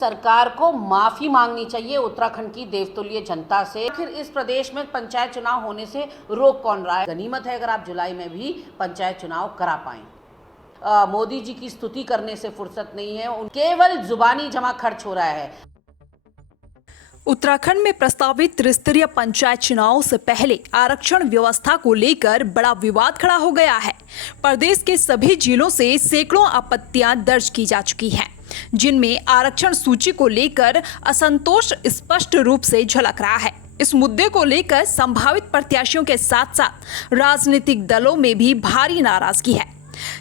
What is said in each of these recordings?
सरकार को माफी मांगनी चाहिए उत्तराखंड की देवतुल्य जनता से। आखिर इस प्रदेश में पंचायत चुनाव होने से रोक कौन रहा है? गनीमत है अगर आप जुलाई में भी पंचायत चुनाव करा पाएं। मोदी जी की स्तुति करने से फुर्सत नहीं है, केवल जुबानी जमा खर्च हो रहा है। उत्तराखंड में प्रस्तावित त्रिस्तरीय पंचायत चुनाव से पहले आरक्षण व्यवस्था को लेकर बड़ा विवाद खड़ा हो गया है। प्रदेश के सभी जिलों से सैकड़ों आपत्तियां दर्ज की जा चुकी हैं, जिनमें आरक्षण सूची को लेकर असंतोष स्पष्ट रूप से झलक रहा है। इस मुद्दे को लेकर संभावित प्रत्याशियों के साथ साथ राजनीतिक दलों में भी भारी नाराजगी है।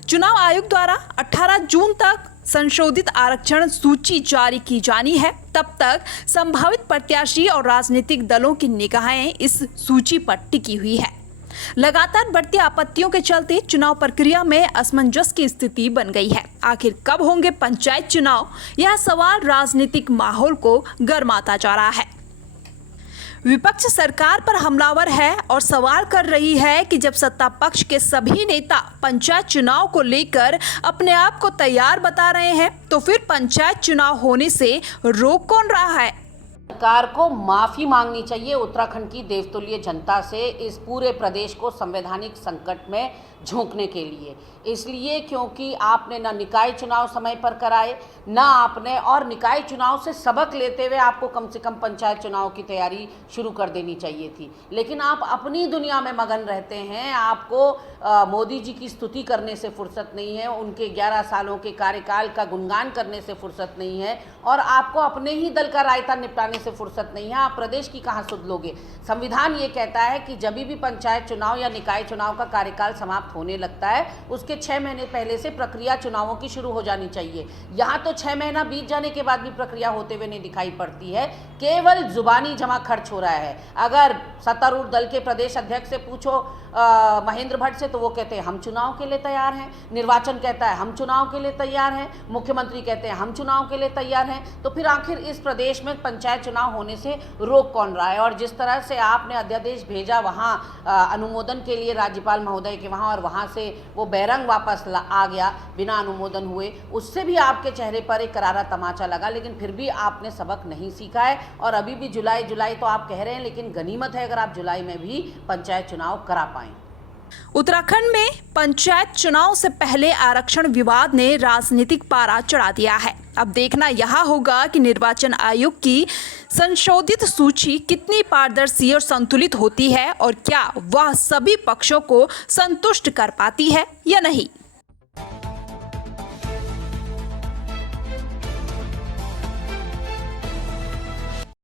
चुनाव आयोग द्वारा 18 जून तक संशोधित आरक्षण सूची जारी की जानी है। तब तक संभावित प्रत्याशी और राजनीतिक दलों की निगाहें इस सूची पर टिकी हुई है। लगातार बढ़ती आपत्तियों के चलते चुनाव प्रक्रिया में असमंजस की स्थिति बन गई है। आखिर कब होंगे पंचायत चुनाव, यह सवाल राजनीतिक माहौल को गर्माता जा रहा है। विपक्ष सरकार पर हमलावर है और सवाल कर रही है कि जब सत्ता पक्ष के सभी नेता पंचायत चुनाव को लेकर अपने आप को तैयार बता रहे हैं, तो फिर पंचायत चुनाव होने से रोक कौन रहा है? सरकार को माफी मांगनी चाहिए उत्तराखंड की देवतुल्य जनता से, इस पूरे प्रदेश को संवैधानिक संकट में झोंकने के लिए। इसलिए क्योंकि आपने ना निकाय चुनाव समय पर कराए, ना आपने, और निकाय चुनाव से सबक लेते हुए आपको कम से कम पंचायत चुनाव की तैयारी शुरू कर देनी चाहिए थी। लेकिन आप अपनी दुनिया में मगन रहते हैं। आपको मोदी जी की स्तुति करने से फुर्सत नहीं है, उनके 11 सालों के कार्यकाल का गुणगान करने से फुर्सत नहीं है, और आपको अपने ही दल का रायता निपटाने से फुर्सत नहीं है। आप प्रदेश की कहाँ सुध लोगे? संविधान ये कहता है कि जब भी पंचायत चुनाव या निकाय चुनाव का कार्यकाल समाप्त होने लगता है, उसके 6 महीने पहले से प्रक्रिया चुनावों की शुरू हो जानी चाहिए। यहाँ तो 6 महीना बीत जाने के बाद भी प्रक्रिया होते हुए नहीं दिखाई पड़ती है, केवल जुबानी जमा खर्च हो रहा है। अगर सत्तारूढ़ दल के प्रदेश अध्यक्ष से पूछो महेंद्र भट्ट से, तो वो कहते हैं हम चुनाव के लिए तैयार हैं। निर्वाचन कहता है हम चुनाव के लिए तैयार हैं। मुख्यमंत्री कहते हैं हम चुनाव के लिए तैयार हैं। तो फिर आखिर इस प्रदेश में पंचायत चुनाव होने से रोक कौन रहा है? और जिस तरह से आपने अध्यादेश भेजा वहाँ अनुमोदन के लिए राज्यपाल महोदय के वहाँ, और वहाँ से वो बैरंग वापस आ गया बिना अनुमोदन हुए, उससे भी आपके चेहरे पर एक करारा तमाचा लगा। लेकिन फिर भी आपने सबक नहीं सीखा है, और अभी भी जुलाई जुलाई तो आप कह रहे हैं, लेकिन गनीमत है अगर आप जुलाई में भी पंचायत चुनाव करा पाएं। उत्तराखंड में पंचायत चुनाव से पहले आरक्षण विवाद ने राजनीतिक पारा चढ़ा दिया है। अब देखना यह होगा कि निर्वाचन आयोग की संशोधित सूची कितनी पारदर्शी और संतुलित होती है, और क्या वह सभी पक्षों को संतुष्ट कर पाती है या नहीं।